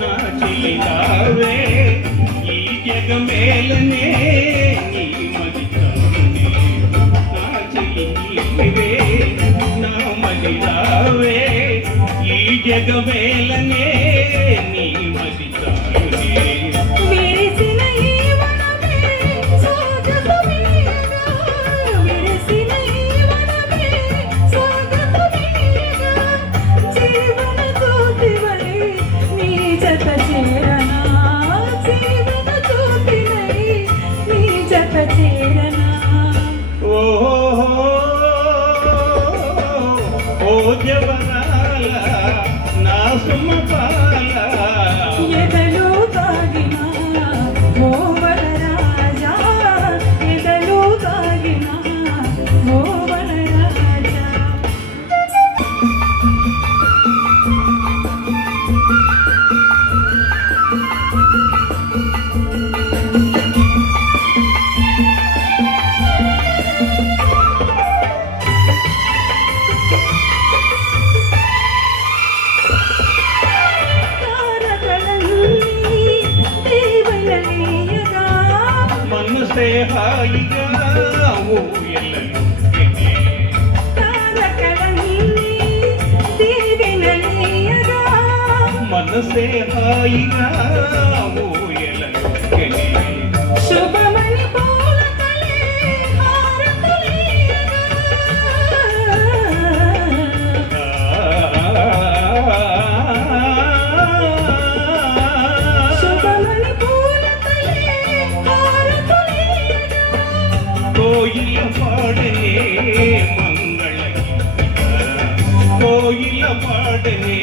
నా చెలికావే ఈ జగమేలనే నీ మదితానే నా చెలి నీవే నా మదితావే ఈ జగమేలనే నీ మదితానే జవనాల నా సుమపాల ఎదలు తాగిన మోవల రాజా ఎదలు తాగిన మోవల రాజా మనసే హాయిగా ఊయలను మనసే హాయిగా ఊయలను శుభమని కోయిల పాడనే మంగళ కోయిల పాడనే